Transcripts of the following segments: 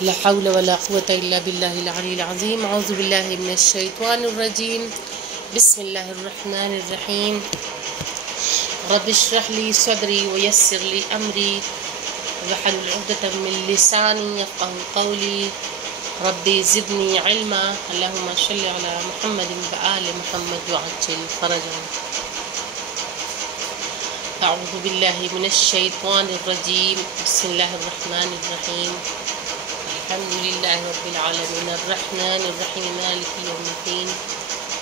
لا حول ولا قوة إلا بالله العلي العظيم. أعوذ بالله من الشيطان الرجيم. بسم الله الرحمن الرحيم. رب اشرح لي صدري ويسر لي أمري واحلل عقدة من لساني يفقهوا قولي. ربي زدني علما. اللهم صل على محمد وآل محمد وعجل فرجهم. أعوذ بالله من الشيطان الرجيم. بسم الله الرحمن الرحيم. الحمد لله رب العالمين الرحمن الرحيم مالك يوم الدين.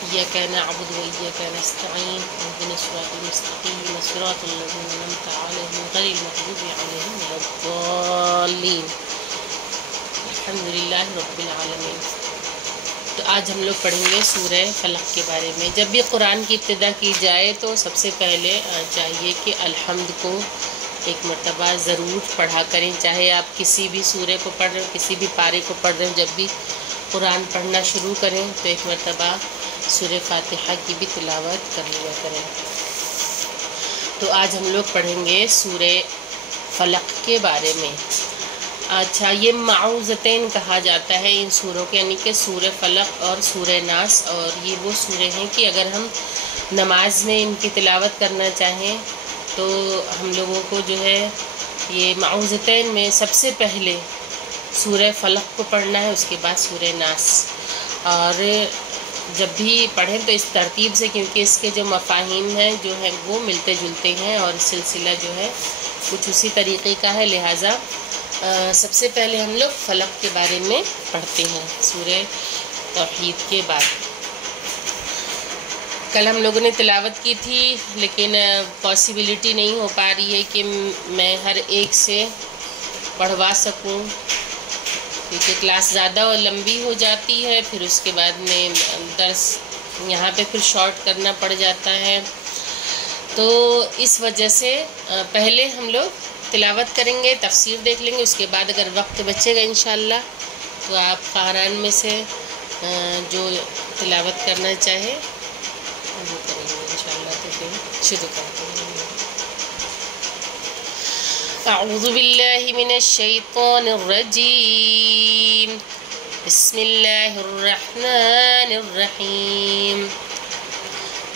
إياك نعبد وإياك نستعين. اهدنا الصراط المستقيم صراط الذين أنعمت عليهم غير المغضوب عليهم ولا الضالين. الحمد لله رب العالمين. تو آج ہم لوگ پڑھیں گے سورہ فلق کے بارے میں. جب بھی قرآن کی ابتدا کی جائے تو سب سے پہلے چاہیے کہ الحمد کو ایک مرتبہ ضرور پڑھا کریں. چاہے آپ کسی بھی سورے کو پڑھ رہے ہو، کسی بھی پارے کو پڑھ رہے ہو، جب بھی قرآن پڑھنا شروع کریں تو ایک مرتبہ سورہ فاتحہ کی بھی تلاوت کر لیا کریں. تو آج ہم لوگ پڑھیں گے سورہ فلق کے بارے میں. اچھا، یہ معوذتین کہا جاتا ہے ان سوروں کے، یعنی کہ سورہ فلق اور سورہ ناس. اور یہ وہ سورے ہیں کہ اگر ہم نماز میں ان کی تلاوت کرنا چاہیں تو ہم لوگوں کو جو ہے یہ معوذتین میں سب سے پہلے سورہ فلق کو پڑھنا ہے، اس کے بعد سورہ ناس. اور جب بھی پڑھیں تو اس ترتیب سے، کیونکہ اس کے جو مفاہیم ہیں جو ہیں وہ ملتے جلتے ہیں اور سلسلہ جو ہے کچھ اسی طریقے کا ہے. لہٰذا سب سے پہلے ہم لوگ فلق کے بارے میں پڑھتے ہیں سورہ توحید کے بعد. کل ہم لوگوں نے تلاوت کی تھی، لیکن پاسبلٹی نہیں ہو پا رہی ہے کہ میں ہر ایک سے پڑھوا سکوں، کیونکہ کلاس زیادہ اور لمبی ہو جاتی ہے. پھر اس کے بعد میں درس یہاں پہ پھر شارٹ کرنا پڑ جاتا ہے. تو اس وجہ سے پہلے ہم لوگ تلاوت کریں گے، تفسیر دیکھ لیں گے. اس کے بعد اگر وقت بچے گا انشاءاللہ تو آپ قارئین میں سے جو تلاوت کرنا چاہے وہ کریں گے انشاءاللہ. تو پھر شروع کرتے ہیں. اعوذ باللہ من الشیطان الرجیم. بسم اللہ الرحمن الرحیم.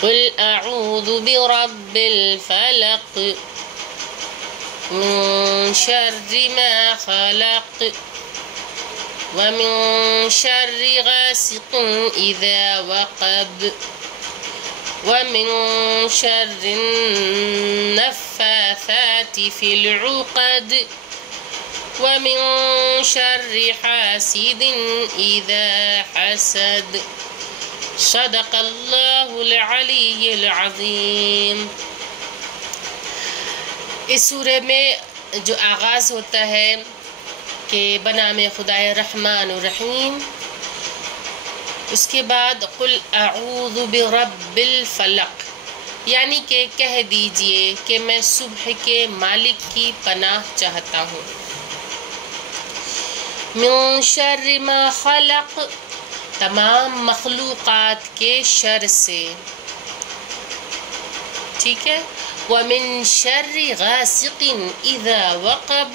قل اعوذ برب الفلق من شر ما خلق ومن شر غاسق اذا وقب ومن شر النفاثات في العقد ومن شر حاسد اذا حسد. صدق اللہ العلی العظیم. اس سورے میں جو آغاز ہوتا ہے کہ بنام خدائے رحمان الرحیم، اس کے بعد قل اعوذ برب الفلق، یعنی کہ کہہ دیجئے کہ میں صبح کے مالک کی پناہ چاہتا ہوں. من شر ما خلق، تمام مخلوقات کے شر سے. ٹھیک ہے. وَمِن شَرِّ غَاسِقٍ إِذَا وَقَبَ،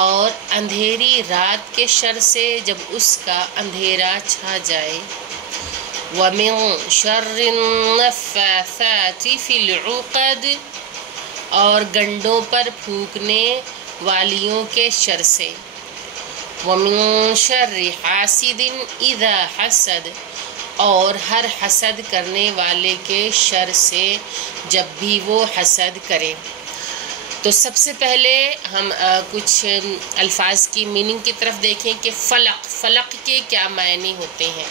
اور اندھیری رات کے شر سے جب اس کا اندھیرا چھا جائے. وَمِن شَرِّ النَّفَّاثَاتِ فِي الْعُقَدِ، اور گنڈوں پر پھونکنے والیوں کے شر سے. وَمِن شَرِّ حَاسِدٍ إِذَا حَسَدَ، اور ہر حسد کرنے والے کے شر سے جب بھی وہ حسد کرے. تو سب سے پہلے ہم کچھ الفاظ کی میننگ کی طرف دیکھیں کہ فلق کے کیا معنی ہوتے ہیں.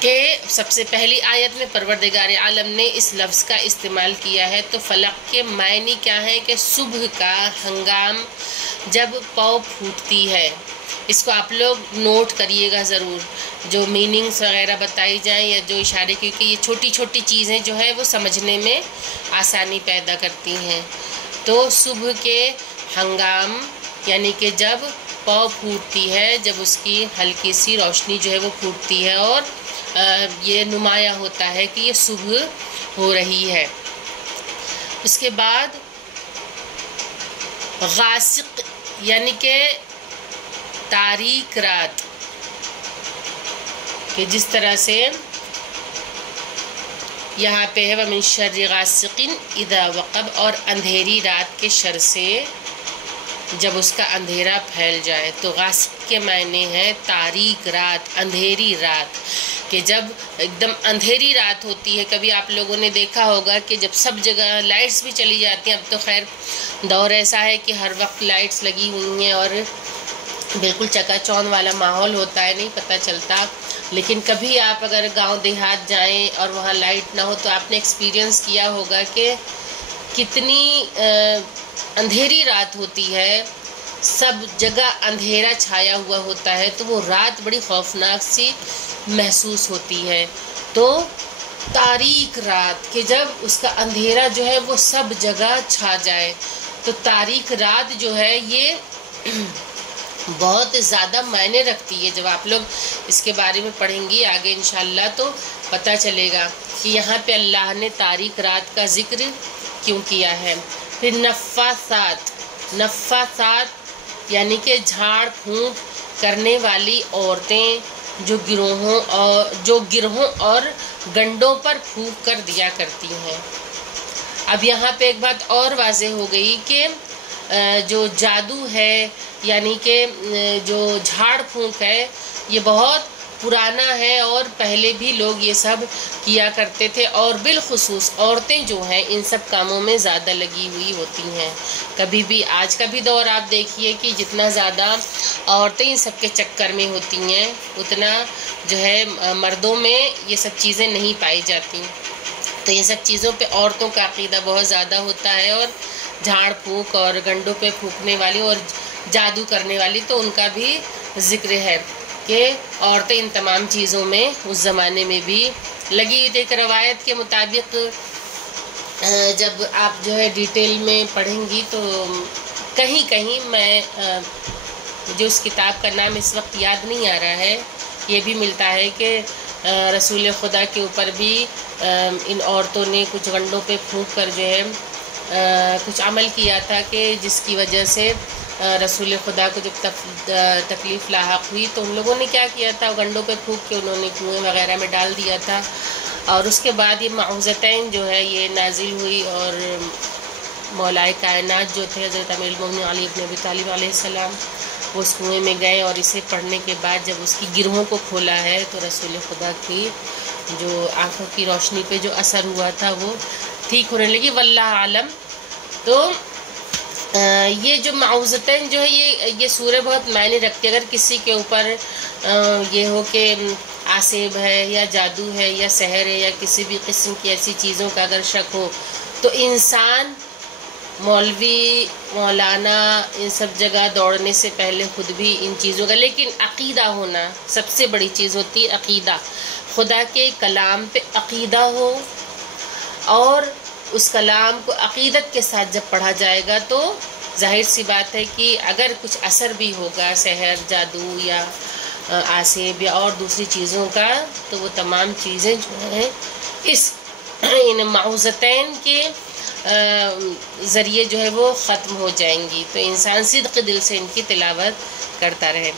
کہ سب سے پہلی آیت میں پروردگار عالم نے اس لفظ کا استعمال کیا ہے. تو فلق کے معنی کیا ہے کہ صبح کا ہنگام جب پاؤ پھوٹتی ہے. اس کو آپ لوگ نوٹ کریے گا ضرور، جو میننگز وغیرہ بتائی جائیں یا جو اشارے، کیونکہ یہ چھوٹی چھوٹی چیزیں جو ہے وہ سمجھنے میں آسانی پیدا کرتی ہیں. تو صبح کے ہنگام یعنی کہ جب پاؤ پھوٹتی ہے، جب اس کی ہلکی سی روشنی جو ہے وہ پھوٹتی ہے اور یہ نمایاں ہوتا ہے کہ یہ صبح ہو رہی ہے. اس کے بعد غاسق یعنی کہ تاریک رات، کہ جس طرح سے یہاں پہ ہے وَمِن شَرِّ غَاسِقٍ اِذَا وَقَبَ، اور اندھیری رات کے شر سے جب اس کا اندھیرا پھیل جائے. تو غاسق کے معنی ہے تاریک رات، اندھیری رات، کہ جب ایک دم اندھیری رات ہوتی ہے. کبھی آپ لوگوں نے دیکھا ہوگا کہ جب سب جگہ لائٹس بھی چلی جاتی ہیں، اب تو خیر دور ایسا ہے کہ ہر وقت لائٹس لگی ہوئی ہیں اور بالکل چکا چوند والا ماحول ہوتا ہے، نہیں پتہ چلتا. لیکن کبھی آپ اگر گاؤں دیہات جائیں اور وہاں لائٹ نہ ہو تو آپ نے ایکسپیرینس کیا ہوگا کہ کتنی اندھیری رات ہوتی ہے، سب جگہ اندھیرا چھایا ہوا ہوتا ہے، تو وہ رات بڑی خوفناک سی محسوس ہوتی ہے. تو تاریک رات، کہ جب اس کا اندھیرا جو ہے وہ سب جگہ چھا جائے. تو تاریک رات جو ہے یہ بہت زیادہ معنی رکھتی ہے. جب آپ لوگ اس کے بارے میں پڑھیں گی آگے انشاءاللہ تو پتہ چلے گا کہ یہاں پہ اللہ نے تاریک رات کا ذکر کیوں کیا ہے. پھر نفاثات، نفاثات یعنی کہ جھاڑ پھونک کرنے والی عورتیں جو گروہوں اور گنڈوں پر پھونک کر دیا کرتی ہیں. اب یہاں پہ ایک بات اور واضح ہو گئی کہ جو جادو ہے یعنی کہ جو جھاڑ پھونک ہے یہ بہت پرانا ہے اور پہلے بھی لوگ یہ سب کیا کرتے تھے، اور بالخصوص عورتیں جو ہیں ان سب کاموں میں زیادہ لگی ہوئی ہوتی ہیں. کبھی بھی آج کا بھی دور آپ دیکھیے کہ جتنا زیادہ عورتیں ان سب کے چکر میں ہوتی ہیں اتنا جو ہے مردوں میں یہ سب چیزیں نہیں پائی جاتی. تو یہ سب چیزوں پہ عورتوں کا عقیدہ بہت زیادہ ہوتا ہے، اور جھاڑ پھونک اور گنڈوں پہ پھونکنے والی اور جادو کرنے والی تو ان کا بھی ذکر ہے کہ عورتیں ان تمام چیزوں میں اس زمانے میں بھی لگی ہوئی تھی. ایک روایت کے مطابق جب آپ جو ہے ڈیٹیل میں پڑھیں گی تو کہیں کہیں میں جو اس کتاب کا نام اس وقت یاد نہیں آ رہا ہے، یہ بھی ملتا ہے کہ رسول خدا کے اوپر بھی ان عورتوں نے کچھ گنڈوں پہ پھونک کر جو ہے کچھ عمل کیا تھا کہ جس کی وجہ سے رسول خدا کو جب تکلیف لاحق ہوئی تو ان لوگوں نے کیا کیا تھا، گنڈوں پہ پھونک کے انہوں نے کنویں وغیرہ میں ڈال دیا تھا. اور اس کے بعد یہ معوذتین جو ہے یہ نازل ہوئی اور مولائے کائنات جو تھے حضرت امیر المومنین علی بن ابی طالب علیہ السلام وہ اس کنویں میں گئے، اور اسے پڑھنے کے بعد جب اس کی گروہوں کو کھولا ہے تو رسول خدا کی جو آنکھوں کی روشنی پہ جو اثر ہوا تھا وہ ٹھیک ہونے لگی، واللہ عالم. تو یہ جو معوذتین جو ہے یہ سورہ بہت معنی رکھتی ہے. اگر کسی کے اوپر یہ ہو کہ آسیب ہے یا جادو ہے یا سحر ہے یا کسی بھی قسم کی ایسی چیزوں کا اگر شک ہو تو انسان مولوی مولانا ان سب جگہ دوڑنے سے پہلے خود بھی ان چیزوں کا، لیکن عقیدہ ہونا سب سے بڑی چیز ہوتی ہے. عقیدہ، خدا کے کلام پہ عقیدہ ہو، اور اس کلام کو عقیدت کے ساتھ جب پڑھا جائے گا تو ظاہر سی بات ہے کہ اگر کچھ اثر بھی ہوگا سحر جادو یا آسیب یا اور دوسری چیزوں کا تو وہ تمام چیزیں جو ہیں ان معوذتین کے ذریعے جو ہے وہ ختم ہو جائیں گی. تو انسان صدق دل سے ان کی تلاوت کرتا رہے.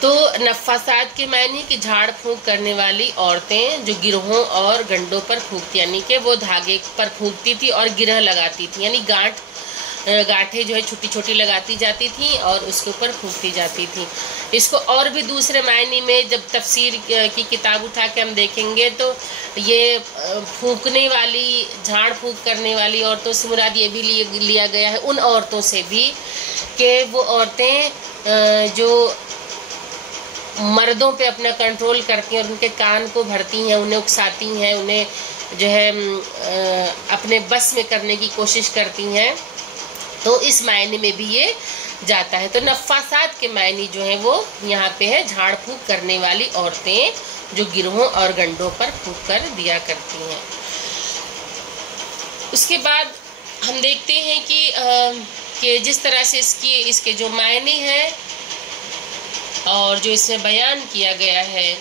تو نفاثات کے معنی کہ جھاڑ پھونک کرنے والی عورتیں جو گروہوں اور گنڈوں پر پھونکتی، یعنی کہ وہ دھاگے پر پھونکتی تھی اور گرہ لگاتی تھی، یعنی گانٹھیں جو ہے چھوٹی چھوٹی لگاتی جاتی تھیں اور اس کے اوپر پھونکتی جاتی تھیں. اس کو اور بھی دوسرے معنی میں جب تفسیر کی کتاب اٹھا کے ہم دیکھیں گے تو یہ پھونکنے والی جھاڑ پھونک کرنے والی عورتوں سے مراد یہ بھی لیا گیا ہے ان عورتوں سے بھی کہ وہ عورتیں جو مردوں پہ اپنا کنٹرول کرتی ہیں اور ان کے کان کو بھرتی ہیں، انہیں اکساتی ہیں، انہیں جو ہے اپنے بس میں کرنے کی کوشش کرتی ہیں، تو اس معنی میں بھی یہ جاتا ہے. تو نفاثات کے معنی جو ہیں وہ یہاں پہ ہے جھاڑ پھونک کرنے والی عورتیں جو گروہوں اور گنڈوں پر پھونک کر دیا کرتی ہیں. اس کے بعد ہم دیکھتے ہیں کہ جس طرح سے اس کے جو معنی ہیں اور جو اس میں بیان کیا گیا ہے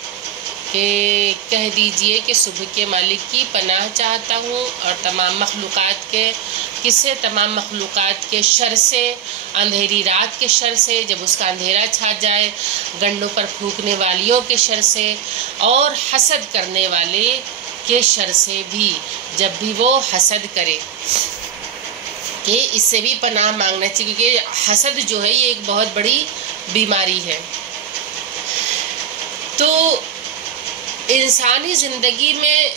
کہ کہہ دیجئے کہ صبح کے مالک کی پناہ چاہتا ہوں اور تمام مخلوقات کے کس سے؟ تمام مخلوقات کے شر سے، اندھیری رات کے شر سے جب اس کا اندھیرا چھا جائے، گنڈوں پر پھونکنے والیوں کے شر سے، اور حسد کرنے والے کے شر سے بھی جب بھی وہ حسد کرے، کہ اس سے بھی پناہ مانگنا چاہیے، کیونکہ حسد جو ہے یہ ایک بہت بڑی بیماری ہے۔ تو انسانی زندگی میں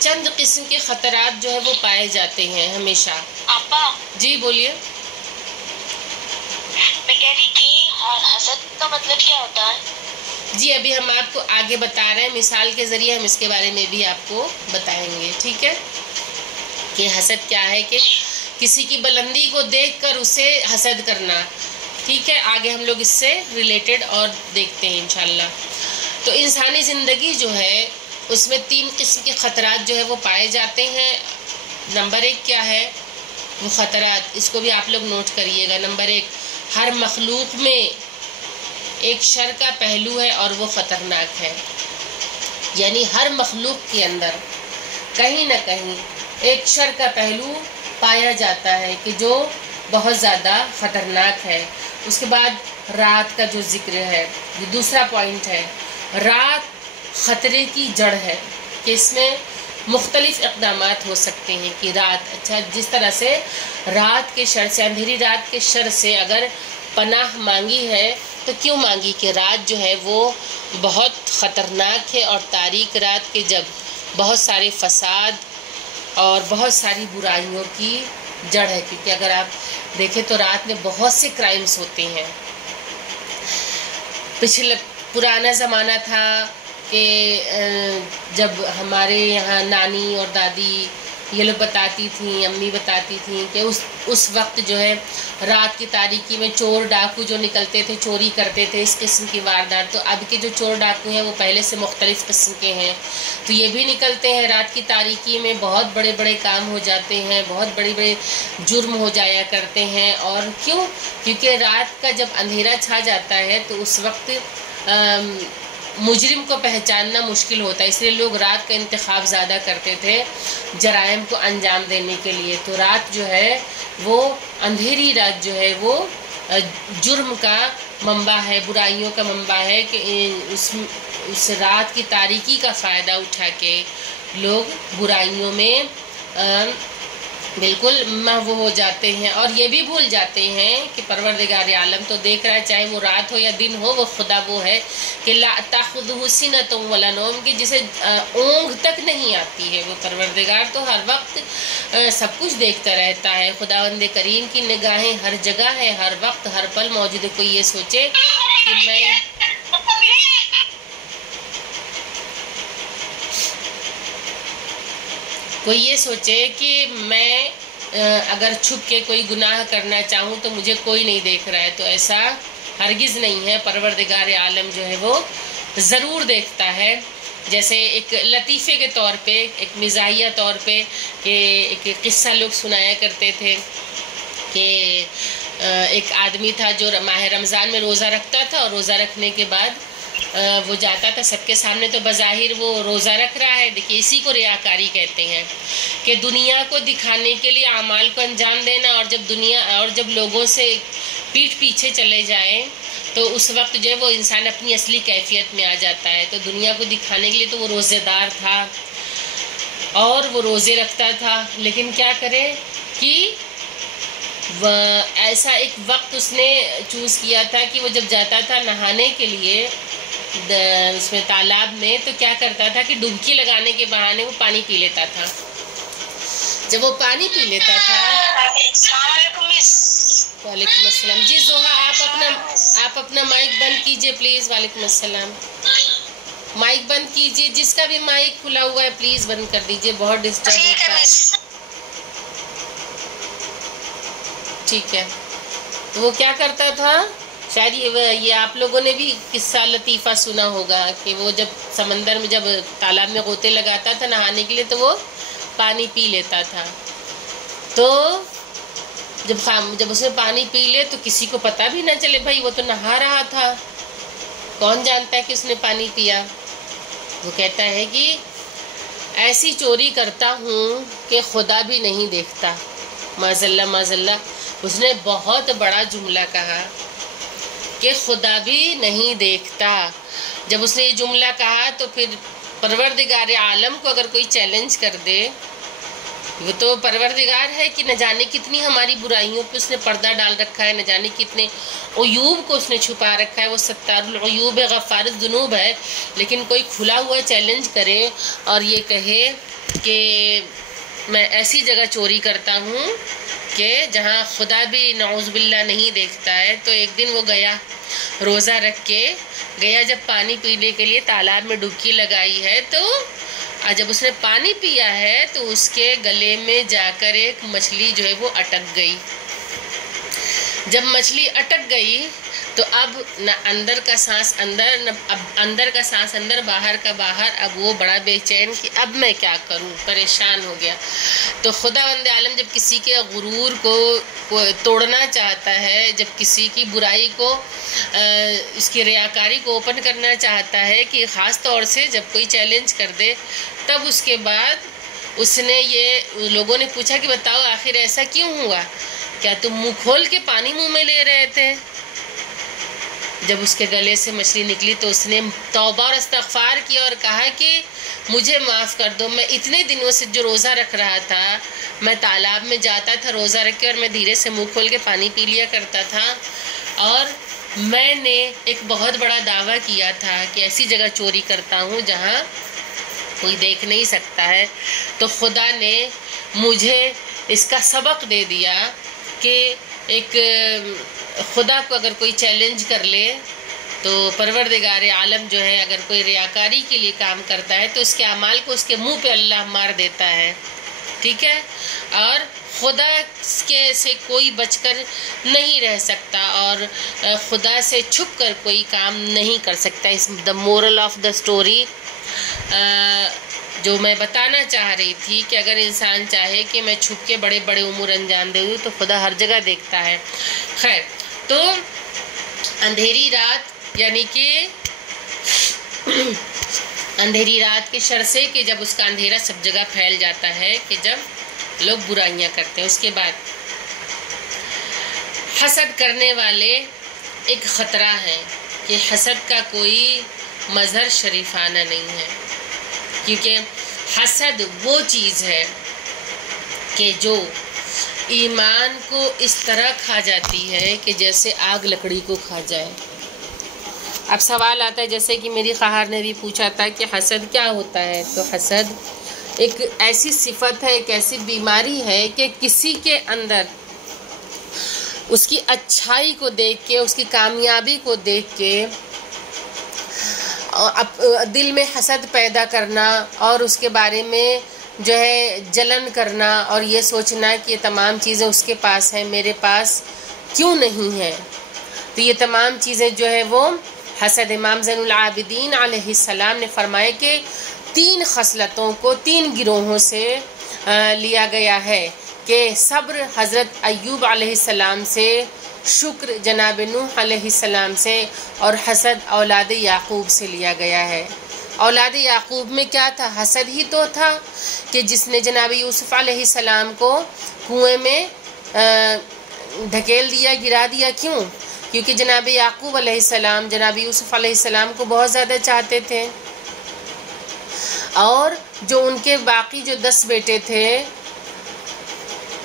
چند قسم کے خطرات جو ہے وہ پائے جاتے ہیں ہمیشہ۔ آپا جی بولیے۔ میں کہہ رہی کہ حسد کا مطلب کیا ہوتا ہے؟ جی ابھی ہم آپ کو آگے بتا رہے ہیں، مثال کے ذریعے ہم اس کے بارے میں بھی آپ کو بتائیں گے، ٹھیک ہے؟ کہ حسد کیا ہے، کہ کسی کی بلندی کو دیکھ کر اسے حسد کرنا، ٹھیک ہے؟ آگے ہم لوگ اس سے ریلیٹڈ اور دیکھتے ہیں انشاءاللہ۔ تو انسانی زندگی جو ہے اس میں 3 قسم کے خطرات جو ہے وہ پائے جاتے ہیں۔ نمبر 1 کیا ہے وہ خطرات، اس کو بھی آپ لوگ نوٹ کریے گا۔ نمبر 1، ہر مخلوق میں ایک شر کا پہلو ہے اور وہ خطرناک ہے، یعنی ہر مخلوق کے اندر کہیں نہ کہیں ایک شر کا پہلو پایا جاتا ہے کہ جو بہت زیادہ خطرناک ہے۔ اس کے بعد رات کا جو ذکر ہے، یہ دوسرا پوائنٹ ہے۔ رات خطرے کی جڑ ہے، کہ اس میں مختلف اقدامات ہو سکتے ہیں کہ رات، اچھا جس طرح سے رات کے شر سے، اندھیری رات کے شر سے اگر پناہ مانگی ہے تو کیوں مانگی؟ کہ رات جو ہے وہ بہت خطرناک ہے، اور تاریک رات کے جب بہت سارے فساد اور بہت ساری برائیوں کی جڑ ہے، کیونکہ اگر آپ دیکھیں تو رات میں بہت سے کرائمز ہوتے ہیں۔ پرانا زمانہ تھا کہ جب ہمارے یہاں نانی اور دادی یہ لوگ بتاتی تھیں، امی بتاتی تھیں کہ اس وقت جو ہے رات کی تاریکی میں چور ڈاکو جو نکلتے تھے، چوری کرتے تھے، اس قسم کی واردات۔ تو اب کے جو چور ڈاکو ہیں وہ پہلے سے مختلف قسم کے ہیں، تو یہ بھی نکلتے ہیں رات کی تاریکی میں، بہت بڑے بڑے کام ہو جاتے ہیں، بہت بڑے بڑے جرم ہو جایا کرتے ہیں۔ اور کیوں؟ کیونکہ رات کا جب اندھیرا چھا جاتا ہے تو اس وقت مجرم کو پہچاننا مشکل ہوتا ہے، اس لیے لوگ رات کا انتخاب زیادہ کرتے تھے جرائم کو انجام دینے کے لیے۔ تو رات جو ہے وہ اندھیری رات جو ہے وہ جرم کا منبع ہے، برائیوں کا منبع ہے، کہ اس رات کی تاریکی کا فائدہ اٹھا کے لوگ برائیوں میں بالکل محو ہو جاتے ہیں، اور یہ بھی بھول جاتے ہیں کہ پروردگار عالم تو دیکھ رہا ہے، چاہے وہ رات ہو یا دن ہو، وہ خدا وہ ہے کہ لا تاخذہ سنۃ ولا نوم، کہ جسے اونگ تک نہیں آتی ہے، وہ پروردگار تو ہر وقت سب کچھ دیکھتا رہتا ہے۔ خداوند کریم کی نگاہیں ہر جگہ ہے، ہر وقت ہر پل موجود ہے۔ کوئی یہ سوچے کہ میں اگر چھپ کے کوئی گناہ کرنا چاہوں تو مجھے کوئی نہیں دیکھ رہا ہے، تو ایسا ہرگز نہیں ہے۔ پروردگار عالم جو ہے وہ ضرور دیکھتا ہے۔ جیسے ایک لطیفے کے طور پہ، ایک مزاحیہ طور پہ، کہ ایک قصہ لوگ سنایا کرتے تھے کہ ایک آدمی تھا جو ماہ رمضان میں روزہ رکھتا تھا، اور روزہ رکھنے کے بعد وہ جاتا تھا سب کے سامنے، تو بظاہر وہ روزہ رکھ رہا ہے۔ دیکھیے اسی کو ریاکاری کہتے ہیں، کہ دنیا کو دکھانے کے لیے اعمال کو انجام دینا، اور جب لوگوں سے پیٹھ پیچھے چلے جائیں تو اس وقت جو ہے وہ انسان اپنی اصلی کیفیت میں آ جاتا ہے۔ تو دنیا کو دکھانے کے لیے تو وہ روزے دار تھا اور وہ روزے رکھتا تھا، لیکن کیا کرے کہ ایسا ایک وقت اس نے چوز کیا تھا کہ وہ جب جاتا تھا نہانے کے لیے اس میں تالاب میں، تو کیا کرتا تھا کہ ڈبکی لگانے کے بہانے وہ پانی پی لیتا تھا۔ جب وہ پانی پی لیتا تھا، وعلیکم السلام جی زوہا، آپ اپنا مائک بند کیجئے پلیز۔ وعلیکم السلام، مائک بند کیجئے، جس کا بھی مائک کھلا ہوا ہے پلیز بند کر دیجئے، بہت ڈسٹرب ہوتا ہے۔ ٹھیک ہے، تو وہ کیا کرتا تھا، شاید یہ آپ لوگوں نے بھی قصہ لطیفہ سنا ہوگا، کہ وہ جب سمندر میں، جب تالاب میں غوطے لگاتا تھا نہانے کے لیے، تو وہ پانی پی لیتا تھا۔ تو جب اس نے پانی پی لے تو کسی کو پتہ بھی نہ چلے، بھائی وہ تو نہا رہا تھا، کون جانتا ہے کہ اس نے پانی پیا۔ وہ کہتا ہے کہ ایسی چوری کرتا ہوں کہ خدا بھی نہیں دیکھتا. معذاللہ معذاللہ. اس نے بہت بڑا جملہ کہا کہ خدا بھی نہیں دیکھتا. جب اس نے یہ جملہ کہا تو پھر پروردگار عالم کو اگر کوئی چیلنج کر دے، وہ تو پروردگار ہے کہ نہ جانے کتنی ہماری برائیوں پہ اس نے پردہ ڈال رکھا ہے، نہ جانے کتنے عیوب کو اس نے چھپا رکھا ہے. وہ ستار العیوب ہے، غفار الذنوب ہے. لیکن کوئی کھلا ہوا چیلنج کرے اور یہ کہے کہ میں ایسی جگہ چوری کرتا ہوں کہ جہاں خدا بھی نعوذ باللہ نہیں دیکھتا ہے. تو ایک دن وہ گیا، روزہ رکھ کے گیا، جب پانی پینے کے لیے تالاب میں ڈبکی لگائی ہے تو جب اس نے پانی پیا ہے تو اس کے گلے میں جا کر ایک مچھلی جو ہے وہ اٹک گئی. جب مچھلی اٹک گئی تو اب نہ اندر کا سانس اندر، نہ اندر کا سانس اندر، باہر کا باہر. اب وہ بڑا بے چین کہ اب میں کیا کروں، پریشان ہو گیا. تو خدا بند عالم جب کسی کے غرور کو توڑنا چاہتا ہے، جب کسی کی برائی کو، اس کی ریاکاری کو اوپن کرنا چاہتا ہے، کہ خاص طور سے جب کوئی چیلنج کر دے، تب اس کے بعد اس نے یہ لوگوں نے پوچھا کہ بتاؤ آخر ایسا کیوں ہوا، کیا تم منہ کھول کے پانی منہ میں لے رہے تھے؟ جب اس کے گلے سے مچھلی نکلی تو اس نے توبہ اور استغفار کیا اور کہا کہ مجھے معاف کر دو. میں اتنے دنوں سے جو روزہ رکھ رہا تھا، میں تالاب میں جاتا تھا روزہ رکھ کے اور میں دھیرے سے منہ کھول کے پانی پی لیا کرتا تھا، اور میں نے ایک بہت بڑا دعویٰ کیا تھا کہ ایسی جگہ چوری کرتا ہوں جہاں کوئی دیکھ نہیں سکتا ہے. تو خدا نے مجھے اس کا سبق دے دیا کہ ایک خدا کو اگر کوئی چیلنج کر لے تو پروردگار عالم جو ہے اگر کوئی ریاکاری کے لیے کام کرتا ہے تو اس کے اعمال کو اس کے منہ پہ اللہ مار دیتا ہے. ٹھیک ہے، اور خدا کے سے کوئی بچ کر نہیں رہ سکتا اور خدا سے چھپ کر کوئی کام نہیں کر سکتا. اس the moral of the story جو میں بتانا چاہ رہی تھی کہ اگر انسان چاہے کہ میں چھپ کے بڑے بڑے امور انجام دے دوں تو خدا ہر جگہ دیکھتا ہے. خیر، تو اندھیری رات، یعنی کہ اندھیری رات کے شر سے کہ جب اس کا اندھیرا سب جگہ پھیل جاتا ہے، کہ جب لوگ برائیاں کرتے ہیں. اس کے بعد حسد کرنے والے ایک خطرہ ہے کہ حسد کا کوئی مظہر شریفانہ نہیں ہے، کیونکہ حسد وہ چیز ہے کہ جو ایمان کو اس طرح کھا جاتی ہے کہ جیسے آگ لکڑی کو کھا جائے. اب سوال آتا ہے، جیسے کہ میری خواہر نے بھی پوچھا تھا کہ حسد کیا ہوتا ہے، تو حسد ایک ایسی صفت ہے، ایک ایسی بیماری ہے کہ کسی کے اندر اس کی اچھائی کو دیکھ کے، اس کی کامیابی کو دیکھ کے دل میں حسد پیدا کرنا اور اس کے بارے میں جو ہے جلن کرنا اور یہ سوچنا کہ یہ تمام چیزیں اس کے پاس ہیں، میرے پاس کیوں نہیں ہے. تو یہ تمام چیزیں جو ہے وہ حسد. امام زین العابدین علیہ السلام نے فرمایا کہ 3 خصلتوں کو 3 گروہوں سے لیا گیا ہے، کہ صبر حضرت ایوب علیہ السلام سے، شکر جناب نوح علیہ السلام سے، اور حسد اولاد یعقوب سے لیا گیا ہے. اولاد یعقوب میں کیا تھا؟ حسد ہی تو تھا کہ جس نے جناب یوسف علیہ السلام کو کنویں میں دھکیل دیا، گرا دیا. کیوں؟ کیونکہ جناب یعقوب علیہ السلام جناب یوسف علیہ السلام کو بہت زیادہ چاہتے تھے، اور جو ان کے باقی جو 10 بیٹے تھے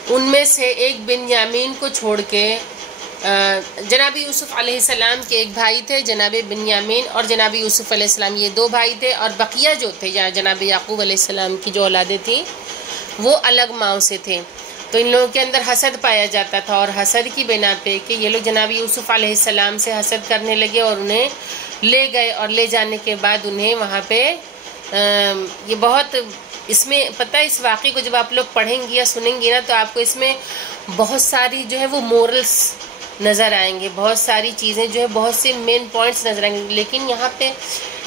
ان میں سے ایک بنیامین کو چھوڑ کے، جناب یوسف علیہ السلام کے ایک بھائی تھے جناب بنیامین، اور جناب یوسف علیہ السلام یہ 2 بھائی تھے، اور بقیہ جو تھے جناب یعقوب علیہ السلام کی جو اولادیں تھیں وہ الگ ماؤں سے تھے. تو ان لوگوں کے اندر حسد پایا جاتا تھا، اور حسد کی بنا پہ کہ یہ لوگ جناب یوسف علیہ السلام سے حسد کرنے لگے اور انہیں لے گئے، اور لے جانے کے بعد انہیں وہاں پہ یہ بہت، اس میں پتہ ہے اس واقعے کو جب آپ لوگ پڑھیں گی یا سنیں گی نا تو آپ کو اس میں بہت ساری جو ہے وہ مورلس نظر آئیں گے، بہت ساری چیزیں جو ہے، بہت سے مین پوائنٹس نظر آئیں گے. لیکن یہاں پہ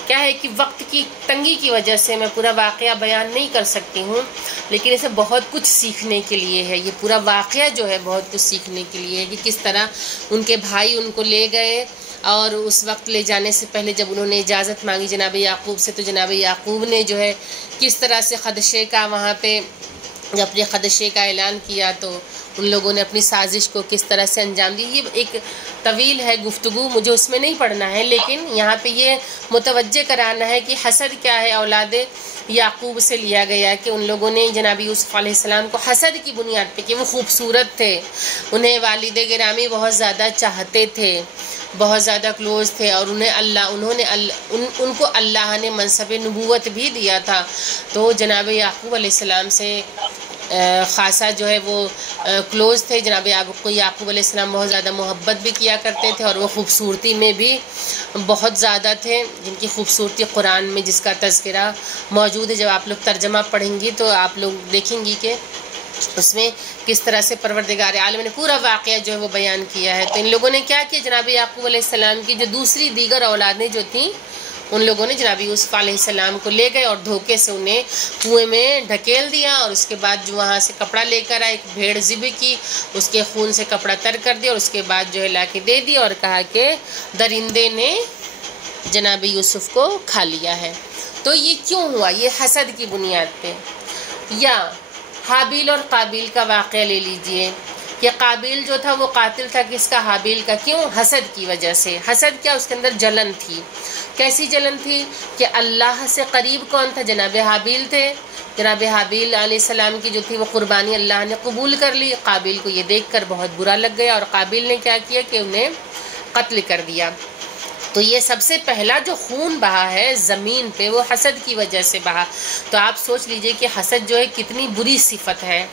کیا ہے کہ وقت کی تنگی کی وجہ سے میں پورا واقعہ بیان نہیں کر سکتی ہوں، لیکن اسے بہت کچھ سیکھنے کے لیے ہے. یہ پورا واقعہ جو ہے بہت کچھ سیکھنے کے لیے ہے کہ کس طرح ان کے بھائی ان کو لے گئے اور اس وقت لے جانے سے پہلے جب انہوں نے اجازت مانگی جناب یعقوب سے، تو جناب یعقوب نے جو ہے کس طرح سے خدشے کا وہاں پہ جب اپنے خدشے کا اعلان کیا تو ان لوگوں نے اپنی سازش کو کس طرح سے انجام دی. یہ ایک طویل ہے گفتگو، مجھے اس میں نہیں پڑھنا ہے، لیکن یہاں پہ یہ متوجہ کرانا ہے کہ حسد کیا ہے اولاد یعقوب سے لیا گیا کہ ان لوگوں نے جناب یوسف علیہ السلام کو حسد کی بنیاد پہ کہ وہ خوبصورت تھے، انہیں والد گرامی بہت زیادہ چاہتے تھے، بہت زیادہ کلوز تھے، اور ان کو اللہ نے منصب نبوت بھی دیا تھا. تو جناب یعقوب علیہ السلام سے خاصا جو ہے وہ کلوز تھے. جناب یعقوب علیہ السلام بہت زیادہ محبت بھی کیا کرتے تھے، اور وہ خوبصورتی میں بھی بہت زیادہ تھے، جن کی خوبصورتی قرآن میں جس کا تذکرہ موجود ہے. جب آپ لوگ ترجمہ پڑھیں گی تو آپ لوگ دیکھیں گی کہ اس میں کس طرح سے پروردگار عالم نے پورا واقعہ جو ہے وہ بیان کیا ہے. تو ان لوگوں نے کیا کیا، جناب یعقوب علیہ السلام کی جو دوسری دیگر اولادیں جو تھیں ان لوگوں نے جناب یوسف علیہ السلام کو لے گئے اور دھوکے سے انہیں کنویں میں ڈھکیل دیا، اور اس کے بعد جو وہاں سے کپڑا لے کر آئے، ایک بھیڑ ذبح کی، اس کے خون سے کپڑا تر کر دیا، اور اس کے بعد جو ہے لا کے دے دیا اور کہا کہ درندے نے جناب یوسف کو کھا لیا ہے. تو یہ کیوں ہوا؟ یہ حسد کی بنیاد پہ. یا حابیل اور قابیل کا واقعہ لے لیجئے کہ قابیل جو تھا وہ قاتل تھا کس کا؟ حابیل کا. کیوں؟ حسد کی وجہ سے. حسد کیا؟ اس کے اندر جلن تھی. کیسی جلن تھی کہ اللہ سے قریب کون تھا؟ جناب حابیل تھے. جناب حابیل علیہ السلام کی جو تھی وہ قربانی اللہ نے قبول کر لی. قابیل کو یہ دیکھ کر بہت برا لگ گیا، اور قابیل نے کیا کیا کہ انہیں قتل کر دیا. تو یہ سب سے پہلا جو خون بہا ہے زمین پہ وہ حسد کی وجہ سے بہا. تو آپ سوچ لیجئے کہ حسد جو ہے کتنی بری صفت ہے،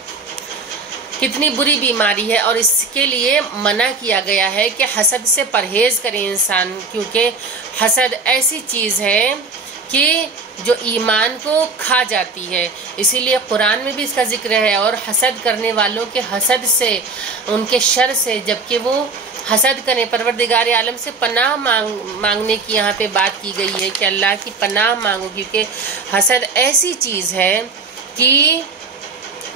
کتنی بری بیماری ہے، اور اس کے لیے منع کیا گیا ہے کہ حسد سے پرہیز کرے انسان، کیونکہ حسد ایسی چیز ہے کہ جو ایمان کو کھا جاتی ہے. اسی لیے قرآن میں بھی اس کا ذکر ہے، اور حسد کرنے والوں کے حسد سے، ان کے شر سے، جبکہ وہ حسد کریں، پروردگار عالم سے پناہ مانگنے کی یہاں پہ بات کی گئی ہے کہ اللہ کی پناہ مانگو، کیونکہ حسد ایسی چیز ہے کہ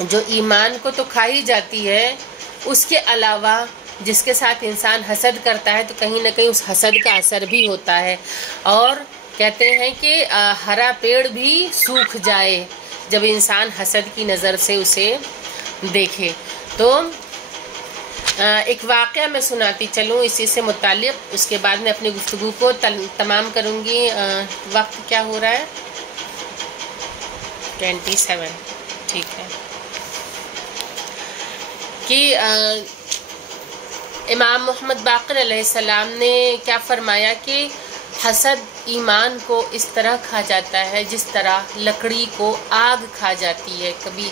جو ایمان کو تو کھا ہی جاتی ہے، اس کے علاوہ جس کے ساتھ انسان حسد کرتا ہے تو کہیں نہ کہیں اس حسد کا اثر بھی ہوتا ہے. اور کہتے ہیں کہ ہرا پیڑ بھی سوکھ جائے جب انسان حسد کی نظر سے اسے دیکھے. تو ایک واقعہ میں سناتی چلوں اسی سے متعلق، اس کے بعد میں اپنی گفتگو کو تمام کروں گی. وقت کیا ہو رہا ہے؟ 27. ٹھیک ہے. کہ امام محمد باقر علیہ السلام نے کیا فرمایا کہ حسد ایمان کو اس طرح کھا جاتا ہے جس طرح لکڑی کو آگ کھا جاتی ہے. کبھی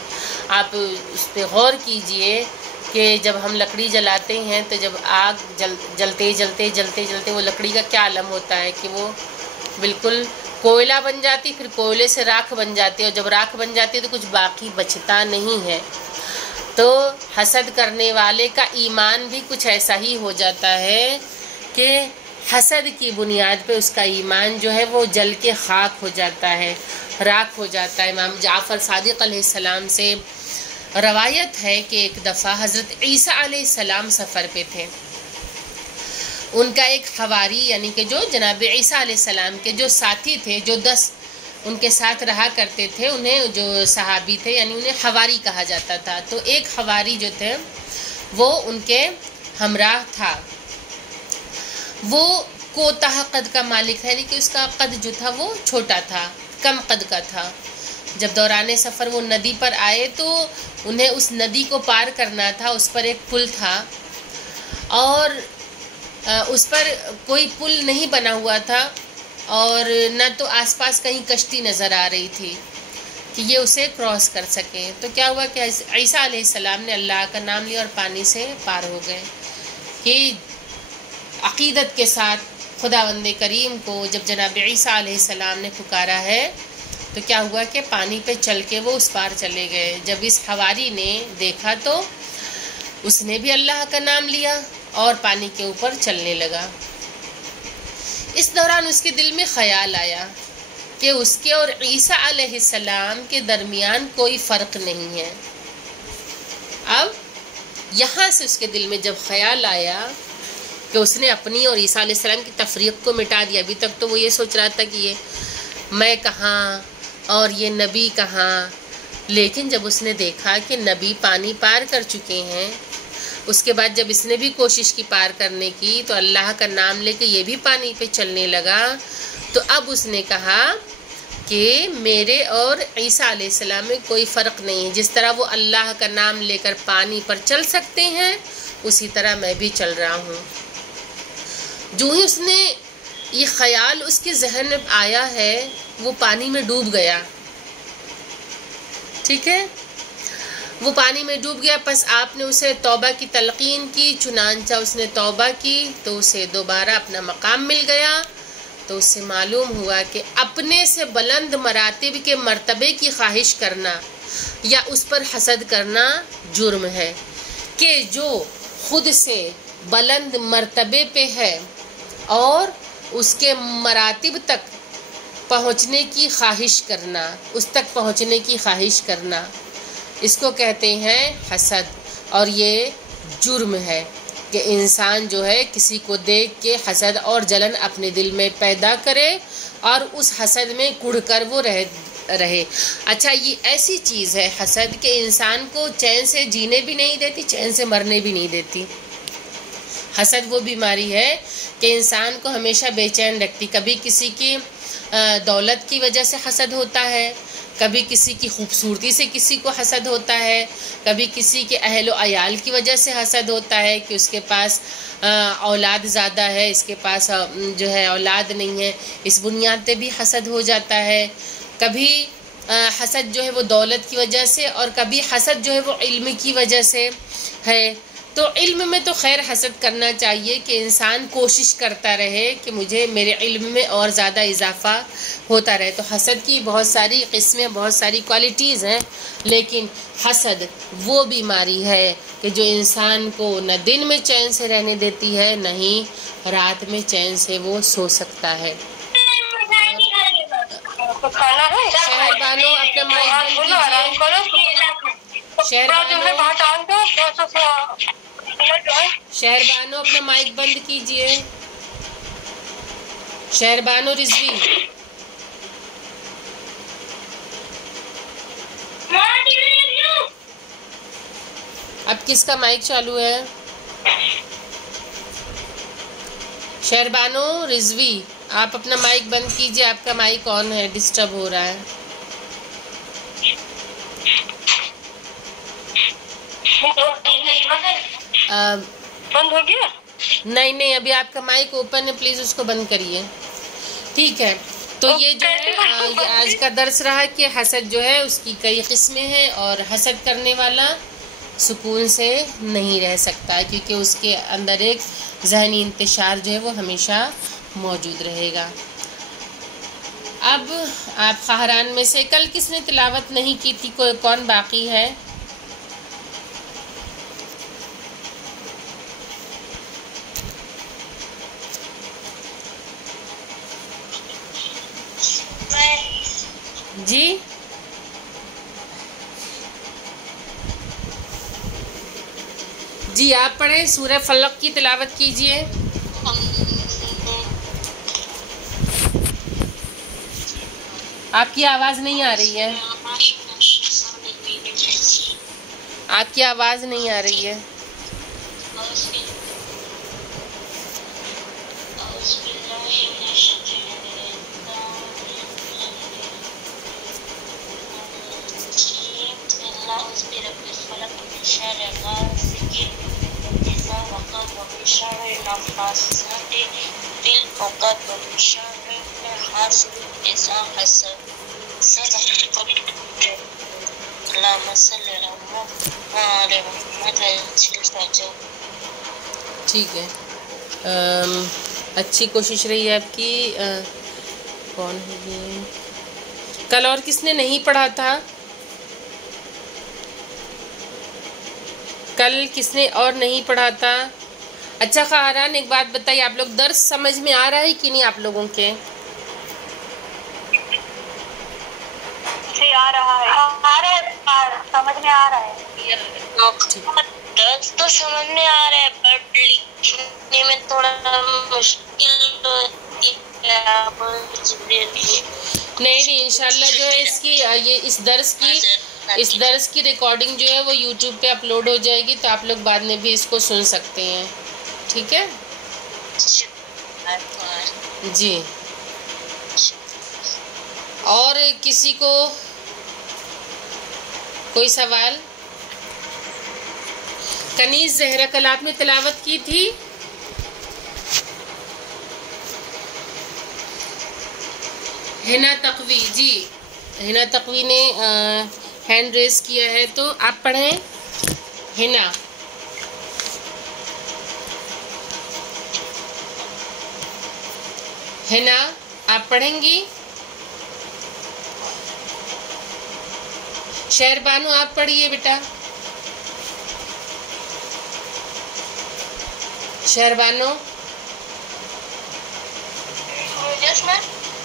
آپ اس پہ غور کیجئے کہ جب ہم لکڑی جلاتے ہیں تو جب آگ جلتے جلتے وہ لکڑی کا کیا عالم ہوتا ہے کہ وہ بالکل کوئلہ بن جاتی، پھر کوئلے سے راکھ بن جاتی ہے، اور جب راکھ بن جاتی ہے تو کچھ باقی بچتا نہیں ہے. تو حسد کرنے والے کا ایمان بھی کچھ ایسا ہی ہو جاتا ہے کہ حسد کی بنیاد پہ اس کا ایمان جو ہے وہ جل کے خاک ہو جاتا ہے، راکھ ہو جاتا ہے. امام جعفر صادق علیہ السلام سے روایت ہے کہ ایک دفعہ حضرت عیسیٰ علیہ السلام سفر پہ تھے. ان کا ایک حواری یعنی کہ جو جناب عیسیٰ علیہ السلام کے جو ساتھی تھے، جو 10 ان کے ساتھ رہا کرتے تھے، انہیں جو صحابی تھے یعنی انہیں حواری کہا جاتا تھا. تو ایک حواری جو تھے وہ ان کے ہمراہ تھا. وہ کوتاہ قد کا مالک ہے، یعنی کہ اس کا قد جو تھا وہ چھوٹا تھا، کم قد کا تھا. جب دوران سفر وہ ندی پر آئے تو انہیں اس ندی کو پار کرنا تھا. اس پر ایک پل تھا اور اس پر کوئی پل نہیں بنا ہوا تھا، اور نہ تو آس پاس کہیں کشتی نظر آ رہی تھی کہ یہ اسے کراس کر سکیں. تو کیا ہوا کہ عیسیٰ علیہ السلام نے اللہ کا نام لیا اور پانی سے پار ہو گئے. کہ عقیدت کے ساتھ خداوند کریم کو جب جناب عیسیٰ علیہ السلام نے پکارا ہے تو کیا ہوا کہ پانی پہ چل کے وہ اس پار چلے گئے. جب اس حواری نے دیکھا تو اس نے بھی اللہ کا نام لیا اور پانی کے اوپر چلنے لگا. اس دوران اس کے دل میں خیال آیا کہ اس کے اور عیسیٰ علیہ السلام کے درمیان کوئی فرق نہیں ہے. اب یہاں سے اس کے دل میں جب خیال آیا کہ اس نے اپنی اور عیسیٰ علیہ السلام کی تفریق کو مٹا دیا۔ ابھی تک تو وہ یہ سوچ رہا تھا کہ یہ میں کہاں اور یہ نبی کہاں، لیکن جب اس نے دیکھا کہ نبی پانی پار کر چکے ہیں، اس کے بعد جب اس نے بھی کوشش کی پار کرنے کی تو اللہ کا نام لے کے یہ بھی پانی پہ چلنے لگا، تو اب اس نے کہا کہ میرے اور عیسیٰ علیہ السلام میں کوئی فرق نہیں ہے، جس طرح وہ اللہ کا نام لے کر پانی پر چل سکتے ہیں اسی طرح میں بھی چل رہا ہوں۔ جو ہی اس نے یہ خیال اس کے ذہن میں آیا ہے وہ پانی میں ڈوب گیا، ٹھیک ہے، وہ پانی میں ڈوب گیا۔ پس آپ نے اسے توبہ کی تلقین کی، چنانچہ اس نے توبہ کی تو اسے دوبارہ اپنا مقام مل گیا۔ تو اس سے معلوم ہوا کہ اپنے سے بلند مراتب کے مرتبے کی خواہش کرنا یا اس پر حسد کرنا جرم ہے، کہ جو خود سے بلند مرتبے پہ ہے اور اس کے مراتب تک پہنچنے کی خواہش کرنا، اس تک پہنچنے کی خواہش کرنا، اس کو کہتے ہیں حسد۔ اور یہ جرم ہے کہ انسان جو ہے کسی کو دیکھ کے حسد اور جلن اپنے دل میں پیدا کرے اور اس حسد میں کڑھ کر وہ رہے۔ اچھا، یہ ایسی چیز ہے حسد کہ انسان کو چین سے جینے بھی نہیں دیتی، چین سے مرنے بھی نہیں دیتی۔ حسد وہ بیماری ہے کہ انسان کو ہمیشہ بے چین رکھتی، کبھی کسی کی دولت کی وجہ سے حسد ہوتا ہے، کبھی کسی کی خوبصورتی سے کسی کو حسد ہوتا ہے، کبھی کسی کے اہل و عیال کی وجہ سے حسد ہوتا ہے کہ اس کے پاس اولاد زیادہ ہے، اس کے پاس جو ہے اولاد نہیں ہے، اس بنیاد پہ بھی حسد ہو جاتا ہے۔ کبھی حسد جو ہے وہ دولت کی وجہ سے، اور کبھی حسد جو ہے وہ علم کی وجہ سے ہے۔ تو علم میں تو خیر حسد کرنا چاہیے کہ انسان کوشش کرتا رہے کہ مجھے میرے علم میں اور زیادہ اضافہ ہوتا رہے۔ تو حسد کی بہت ساری قسمیں، بہت ساری کوالٹیز ہیں، لیکن حسد وہ بیماری ہے کہ جو انسان کو نہ دن میں چین سے رہنے دیتی ہے، نہ ہی رات میں چین سے وہ سو سکتا ہے۔ شہر بانو اپنا مائک بند کیجیے، شہر بانو اپنا مائک بند کیجیے، شہر بانو رضوی۔ اب کس کا مائک چالو ہے؟ شہر بانو رضوی، آپ اپنا مائک بند کیجیے، آپ کا مائک آن ہے، ڈسٹرب ہو رہا ہے۔ بند ہو گیا؟ نہیں، ابھی آپ کا مائک اوپن ہے، پلیز اس کو بند کریے، ٹھیک ہے۔ تو یہ جو ہے یہ آج کا درس رہا کہ حسد جو ہے اس کی کئی قسمیں ہیں، اور حسد کرنے والا سکون سے نہیں رہ سکتا، کیونکہ اس کے اندر ایک ذہنی انتشار جو ہے وہ ہمیشہ موجود رہے گا۔ اب آپ خواہران میں سے کل کس نے تلاوت نہیں کی تھی؟ کون باقی ہے؟ جی جی آپ پڑھیں، سورہ فلق کی تلاوت کیجئے۔ آپ کی آواز نہیں آ رہی ہے، آپ کی آواز نہیں آ رہی ہے۔ ٹھیک ہے، اچھی کوشش رہی ہے آپ کی۔ کون ہے یہ؟ کل اور کس نے نہیں پڑھا تھا؟ کل کس نے اور نہیں پڑھا تھا؟ اچھا خواہران ایک بات بتائیے، آپ لوگ درس سمجھ میں آ رہا ہے کہ نہیں آپ لوگوں کے؟ جی آ رہا ہے، سمجھ میں آ رہا ہے۔ درس تو سمجھ میں آ رہا ہے بٹ لکھنے میں تھوڑا مشکل ہوتی ہے. نہیں انشاءاللہ جو ہے اس درس کی ریکارڈنگ جو ہے وہ یوٹیوب پہ اپلوڈ ہو جائے گی، تو آپ لوگ بعد میں بھی اس کو سن سکتے ہیں. ٹھیک ہے جی. اور کسی کو کوئی سوال؟ کنیز زہرا کل آپ نے تلاوت کی تھی؟ ہنا تقوی، جی ہنا تقوی نے ہینڈ ریز کیا ہے، تو آپ پڑھیں. ہنا آپ پڑھیں گی؟ شہر بانو آپ پڑھیے بیٹا. شہر بانو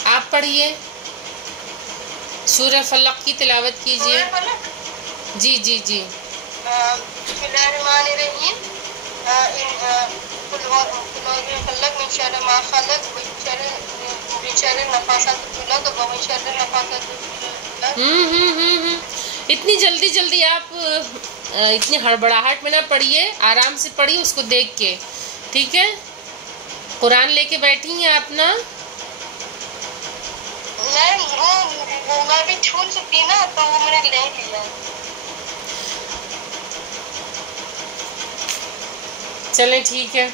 آپ پڑھیے، سورہ فلق کی تلاوت کیجیے. جی جی جی. بسم اللہ الرحمن الرحیم. فلق من شر ما خلق من شر النفاثات فی العقد ومن شر النفاثات فی العقد. اتنی جلدی آپ اتنی ہڑبڑاہٹ میں نہ پڑھیے، آرام سے پڑھیے اس کو دیکھ کے. ٹھیک ہے، قرآن لے کے بیٹھی ہیں آپ نا؟ میں بھی چھول سکتی نا، تو وہ میں نے لے لیا. چلیں ٹھیک ہے.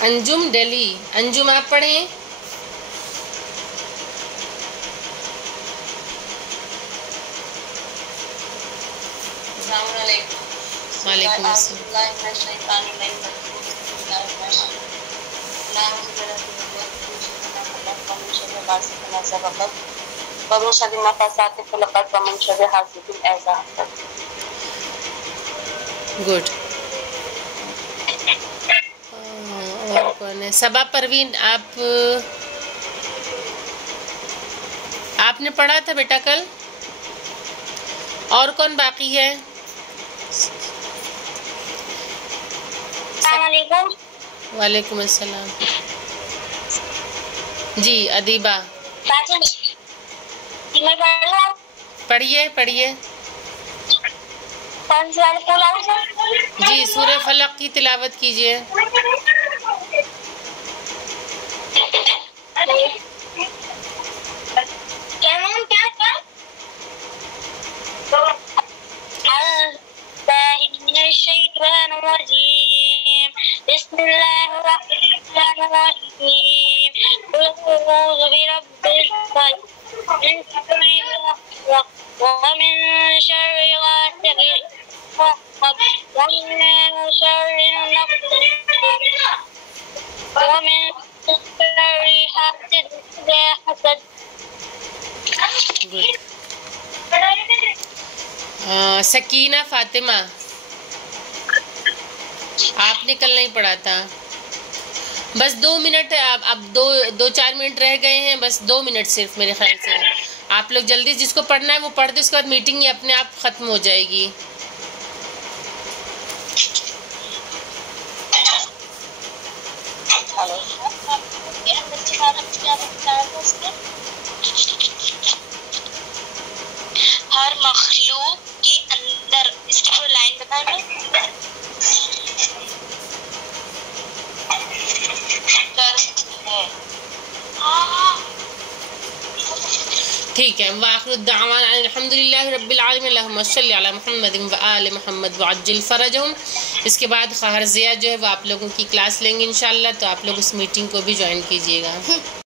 انجم ڈیلی، انجم آپ پڑھیں. السلام علیکم. وعلیکم السلام. گڈ. اور کون ہے؟ صبا پروین آپ نے پڑھا تھا بیٹا کل؟ اور کون باقی ہے؟ السلام علیکم. وعلیکم السلام. جی ادیبہ پڑھیے. جی سورہ فلق کی تلاوت کیجیے. بسم اللہ الرحمن الرحیم. قل اعوذ برب الفلق من شر ما خلق ومن شر غاسق اذا وقب ومن شر النفاثات ومن شر حاسد اذا حسد. سکینہ فاطمہ آپ نے کل نہیں پڑھا تھا. بس 2 منٹ ہے، اب 2-4 منٹ رہ گئے ہیں، بس 2 منٹ صرف میرے خیال سے. آپ لوگ جلدی جس کو پڑھنا ہے وہ پڑھ دے، اس کے بعد میٹنگ یہ اپنے آپ ختم ہو جائے گی. ہر مخلوق کے اندر اس کی لائن بتائیں گے. ٹھیک ہے. وآخر الدعوان الحمدللہ رب العالمین اللہم صلی علی محمد وآل محمد وعجل فرجہم. اس کے بعد خواہر ضیاء جو ہے وہ آپ لوگوں کی کلاس لیں گے انشاءاللہ، تو آپ لوگ اس میٹنگ کو بھی جوائن کیجیے گا.